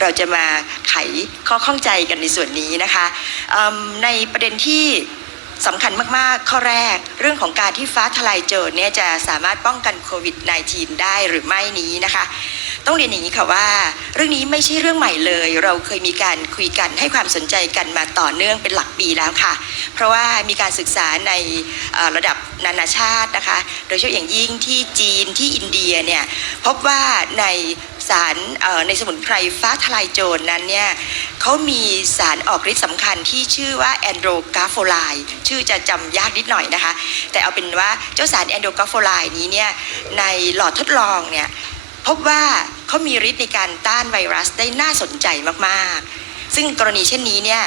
เราจะมาไขข้อข้องใจกันในส่วนนี้นะคะในประเด็นที่สำคัญมากๆ ข้อแรกเรื่องของการที่ฟ้าทลายโจรเนี่ยจะสามารถป้องกันโควิด -19 ได้หรือไม่นี้นะคะ ต้องเรียนอย่างนี้ค่ะว่า เรื่องนี้ไม่ใช่เรื่องใหม่เลย เราเคยมีการคุยกันให้ความสนใจกันมาต่อเนื่องเป็นหลักปีแล้วค่ะ เพราะว่ามีการศึกษาในระดับนานาชาตินะคะ โดยเฉพาะอย่างยิ่งที่จีนที่อินเดียเนี่ยพบว่าใน สารในสมุนไพรฟ้าทลายโจรนั้นเนี่ยเขามีสารออกฤทธิ์สำคัญที่ชื่อว่าแอนโดรกาโฟไลชื่อจะจำยากนิดหน่อยนะคะ แต่เอาเป็นว่าเจ้าสารแอนโดรกาโฟไลนี้เนี่ยในหลอดทดลองเนี่ยพบว่าเขามีฤทธิ์ในการต้านไวรัสได้น่าสนใจมากๆ ซึ่งกรณีเช่นนี้เนี่ย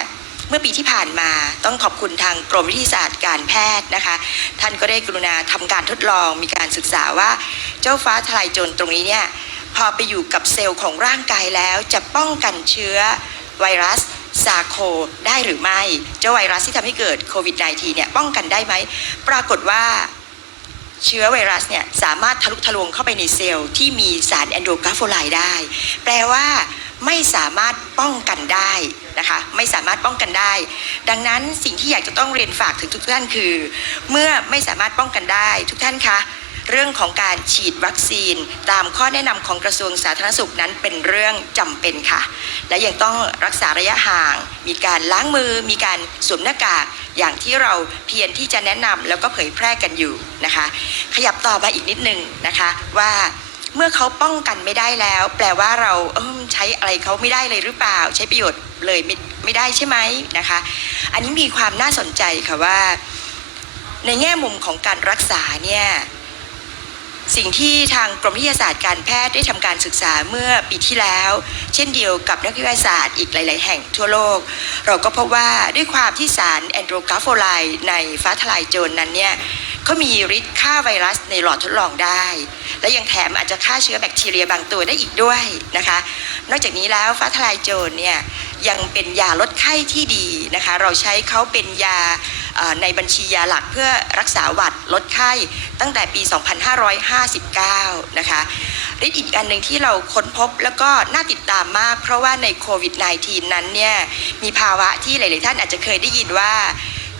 เมื่อปีที่ผ่านมาต้องขอบคุณทางกรมวิทยาศาสตร์การแพทย์นะคะ ท่านก็ได้กรุณาทำการทดลองมีการศึกษาว่าเจ้าฟ้าทลายโจรตรงนี้เนี่ย พอไปอยู่กับเซลล์ของร่างกายแล้วจะป้องกันเชื้อไวรัสซาโคได้หรือไม่ เจ้าไวรัสที่ทำให้เกิดโควิด -19 เนี่ยป้องกันได้ไหม ปรากฏว่าเชื้อไวรัสเนี่ยสามารถทะลุทะลวงเข้าไปในเซลล์ที่มีสารแอนโดรกราโฟไลด์ได้ แปลว่าไม่สามารถป้องกันได้นะคะไม่สามารถป้องกันได้ ดังนั้นสิ่งที่อยากจะต้องเรียนฝากถึงทุกท่านคือ เมื่อไม่สามารถป้องกันได้ทุกท่านคะ เรื่องของการฉีดวัคซีน ตามข้อแนะนำของกระทรวงสาธารณสุขนั้นเป็นเรื่องจำเป็นค่ะ และยังต้องรักษาระยะห่าง มีการล้างมือ มีการสวมหน้ากากอย่างที่เราเพียรที่จะแนะนำแล้วก็เผยแพร่กันอยู่นะคะ ขยับต่อมาอีกนิดนึงนะคะว่าเมื่อเขาป้องกันไม่ได้แล้ว แปลว่าเราเอิ่มใช้อะไรเขาไม่ได้เลยหรือเปล่า ใช้ประโยชน์เลยไม่ไม่ได้ใช่ไหมนะคะ อันนี้มีความน่าสนใจค่ะว่า ในแง่มุมของการรักษาเนี่ย สิ่งที่ทางกรมวิทยาศาสตร์การแพทย์ได้ทำการศึกษาเมื่อปีที่แล้ว เช่นเดียวกับนักวิทยาศาสตร์อีกหลาย ๆ แห่งทั่วโลก เราก็พบว่าด้วยความที่สารแอนโดรกาโฟไลด์ในฟ้าทลายโจรนั้นเนี่ยเขามีฤทธิ์ฆ่าไวรัสในหลอดทดลองได้ และยังแถมอาจจะฆ่าเชื้อแบคทีเรียบางตัวได้อีกด้วยนะคะ นอกจากนี้แล้วฟ้าทลายโจรเนี่ยยังเป็นยาลดไข้ที่ดีนะคะ เราใช้เขาเป็นยา ในบัญชียาหลักเพื่อรักษาหวัดลดไข้ตั้งแต่ปี 2559 นะคะฤทธิ์อีกอันหนึ่งที่เราค้นพบแล้วก็น่าติดตามมาก เพราะว่าในโควิด -19 นั้นเนี่ยมีภาวะที่หลาย ๆ ท่านอาจจะเคยได้ยินว่า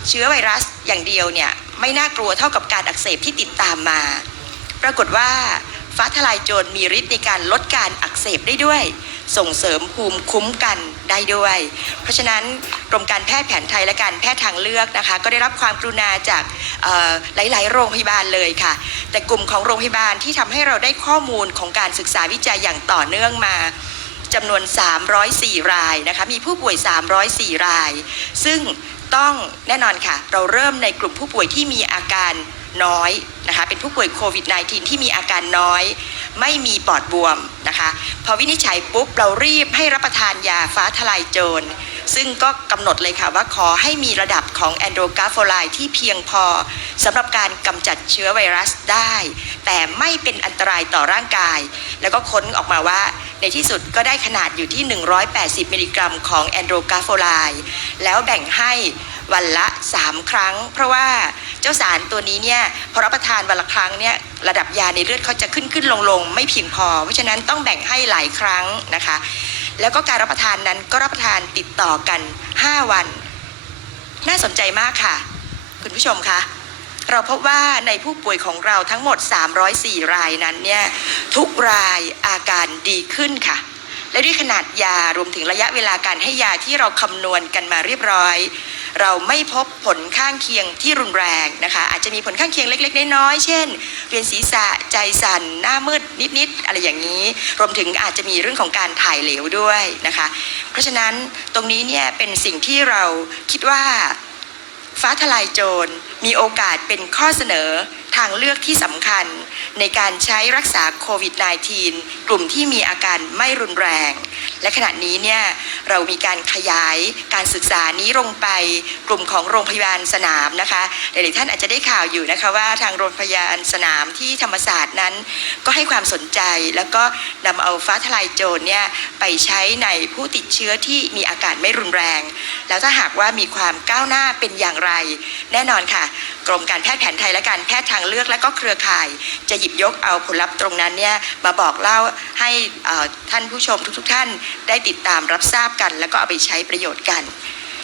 เชื้อไวรัสอย่างเดียวเนี่ยไม่น่ากลัวเท่ากับการอักเสบที่ติดตามมา ปรากฏว่าฟ้าทลายโจรมีฤทธิ์ในการลดการอักเสบได้ด้วย ส่งเสริมภูมิคุ้มกันได้ด้วย เพราะฉะนั้นกรมการแพทย์แผนไทยและการแพทย์ทางเลือกนะคะ ก็ได้รับความกรุณาจากหลาย ๆ โรงพยาบาลเลยค่ะ แต่กลุ่มของโรงพยาบาลที่ทำให้เราได้ข้อมูลของการศึกษาวิจัยอย่างต่อเนื่องมาจำนวน 304 รายนะคะ มีผู้ป่วย 304 ราย ซึ่งต้องแน่นอนค่ะ เราเริ่มในกลุ่มผู้ป่วยที่มีอาการน้อยนะคะ เป็นผู้ป่วยโควิด -19 ที่มีอาการน้อย ไม่มีปอดบวมนะคะ พอวินิจฉัยปุ๊บเรารีบให้รับประทานยาฟ้าทลายโจร ซึ่งก็กำหนดเลยค่ะว่าขอให้มีระดับของแอนโดรกาโฟไลที่เพียงพอสำหรับการกำจัดเชื้อไวรัสได้ แต่ไม่เป็นอันตรายต่อร่างกาย แล้วก็ค้นออกมาว่าในที่สุดก็ได้ขนาดอยู่ที่ 180 มิลลิกรัมของแอนโดรกาโฟไลแล้วแบ่งให้ วันละ 3 ครั้ง เพราะว่าเจ้าสารตัวนี้เนี่ยพอรับประทานวันละครั้งเนี่ยระดับยาในเลือดเขาจะขึ้นขึ้นลงลงไม่เพียงพอ เพราะฉะนั้นต้องแบ่งให้หลายครั้งนะคะ แล้วก็การรับประทานนั้นก็รับประทานติดต่อกัน 5 วัน น่าสนใจมากค่ะ คุณผู้ชมคะเราพบว่าในผู้ป่วยของเราทั้งหมด 304 รายนั้นเนี่ยทุกรายอาการดีขึ้นค่ะ และด้วยขนาดยารวมถึงระยะเวลาการให้ยาที่เราคำนวณกันมาเรียบร้อย เราไม่พบผลข้างเคียงที่รุนแรงนะคะ อาจจะมีผลข้างเคียงเล็ก ๆ น้อยๆเช่น เวียนศีรษะใจสั่นหน้ามืดนิดๆอะไรอย่างนี้ รวมถึงอาจจะมีเรื่องของการถ่ายเหลวด้วยนะคะ เพราะฉะนั้นตรงนี้เนี่ยเป็นสิ่งที่เราคิดว่าฟ้าทลายโจรมีโอกาสเป็นข้อเสนอ ทางเลือกที่สำคัญในการใช้รักษาโควิด -19 กลุ่มที่มีอาการไม่รุนแรง และขณะนี้เนี่ยเรามีการขยายการศึกษานี้ลงไปกลุ่มของโรงพยาบาลสนามนะคะหลายๆท่านอาจจะได้ข่าวอยู่นะคะว่าทางโรงพยาบาลสนามที่ธรรมศาสตร์นั้น ก็ให้ความสนใจ แล้วก็นำเอาฟ้าทลายโจรเนี่ยไปใช้ในผู้ติดเชื้อที่มีอาการไม่รุนแรง แล้วถ้าหากว่ามีความก้าวหน้าเป็นอย่างไร แน่นอนค่ะ กรมการแพทย์แผนไทยและการแพทย์ทางเลือกและก็เครือข่าย จะหยิบยกเอาผลลัพธ์ตรงนั้นเนี่ยมาบอกเล่าให้ท่านผู้ชมทุกๆ ท่านได้ติดตามรับทราบกัน แล้วก็เอาไปใช้ประโยชน์กัน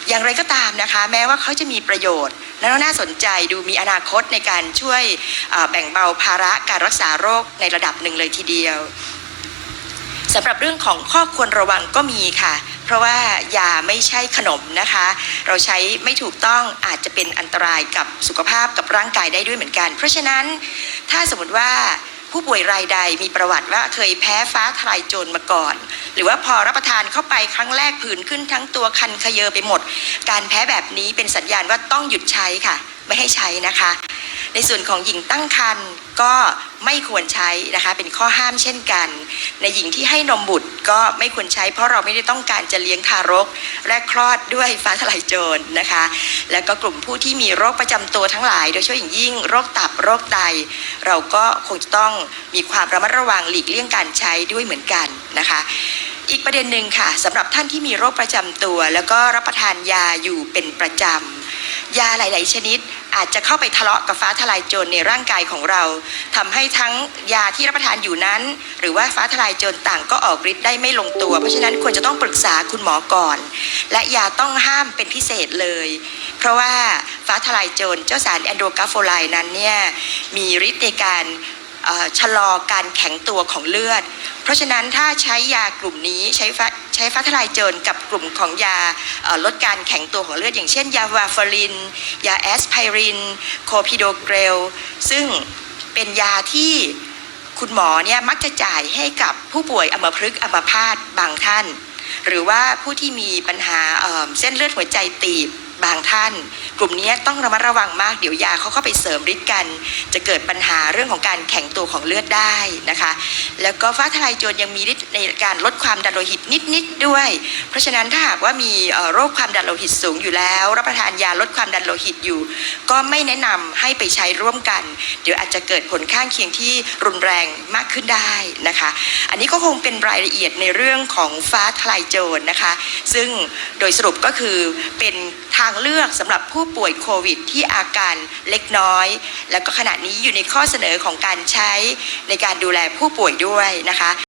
อย่างไรก็ตามนะคะ แม้ว่าเขาจะมีประโยชน์ และน่าสนใจดูมีอนาคตในการช่วยแบ่งเบาภาระการรักษาโรคในระดับหนึ่งเลยทีเดียว สำหรับเรื่องของข้อควรระวังก็มีค่ะ เพราะว่ายาไม่ใช่ขนมนะคะ เราใช้ไม่ถูกต้องอาจจะเป็นอันตรายกับสุขภาพกับร่างกายได้ด้วยเหมือนกัน เพราะฉะนั้นถ้าสมมติว่าผู้ป่วยรายใดมีประวัติว่าเคยแพ้ฟ้าทลายโจรมาก่อน หรือว่าพอรับประทานเข้าไปครั้งแรกผื่นขึ้นทั้งตัวคันขยเยอไปหมด การแพ้แบบนี้เป็นสัญญาณว่าต้องหยุดใช้ค่ะ ไม่ให้ใช้นะคะ ในส่วนของหญิงตั้งครรภ์ก็ไม่ควรใช้นะคะ เป็นข้อห้ามเช่นกัน ในหญิงที่ให้นมบุตรก็ไม่ควรใช้ เพราะเราไม่ได้ต้องการจะเลี้ยงทารกแรกคลอดด้วยฟ้าทลายโจรนะคะ แล้วก็กลุ่มผู้ที่มีโรคประจำตัวทั้งหลาย โดยเฉพาะอย่างยิ่งโรคตับโรคไต เราก็คงจะต้องมีความระมัดระวังหลีกเลี่ยงการใช้ด้วยเหมือนกันนะคะอีกประเด็นหนึ่งค่ะสำหรับท่านที่มีโรคประจำตัว แล้วก็รับประทานยาอยู่เป็นประจำ ยาหลาย ๆ ชนิดอาจจะเข้าไปทะเลาะกับฟ้าทลายโจรในร่างกายของเราทำให้ทั้งยาที่รับประทานอยู่นั้น หรือว่าฟ้าทลายโจรต่างก็ออกฤทธิ์ได้ไม่ลงตัว เพราะฉะนั้นควรจะต้องปรึกษาคุณหมอก่อน และยาต้องห้ามเป็นพิเศษเลย เพราะว่าฟ้าทลายโจรเจ้าสารแอนโดรกาโฟไลน์นั้นเนี่ยมีฤทธิ์ในการชะลอการแข็งตัวของเลือด เพราะฉะนั้นถ้าใช้ยากลุ่มนี้ใช้ ใช้ฟ้าทลายโจรกับกลุ่มของยาลดการแข็งตัวของเลือด อย่างเช่น ยาวาฟาริน ยาแอสไพริน โคพิโดเกรล ซึ่งเป็นยาที่คุณหมอเนี่ยมักจะจ่ายให้กับผู้ป่วยอัมพฤกษ์อัมพาตบางท่าน หรือว่าผู้ที่มีปัญหาเเส้นเลือดหัวใจตีบ บางท่าน กลุ่มนี้ต้องระมัดระวังมากเดี๋ยวยาเขาเข้าไปเสริมฤทธิ์กัน จะเกิดปัญหาเรื่องของการแข็งตัวของเลือดได้นะคะ แล้วก็ฟ้าทลายโจรยังมีฤทธิ์ในการลดความดันโลหิตนิดๆด้วย เพราะฉะนั้นถ้าหากว่ามีโรคความดันโลหิตสูงอยู่แล้ว รับประทานยาลดความดันโลหิตอยู่ ก็ไม่แนะนำให้ไปใช้ร่วมกัน เดี๋ยวอาจจะเกิดผลข้างเคียงที่รุนแรงมากขึ้นได้นะคะ อันนี้ก็คงเป็นรายละเอียดในเรื่องของฟ้าทลายโจรนะคะ ซึ่งโดยสรุปก็คือเป็น ทางเลือกสำหรับผู้ป่วยโควิดที่อาการเล็กน้อย แล้วก็ขณะนี้อยู่ในข้อเสนอของการใช้ในการดูแลผู้ป่วยด้วยนะคะ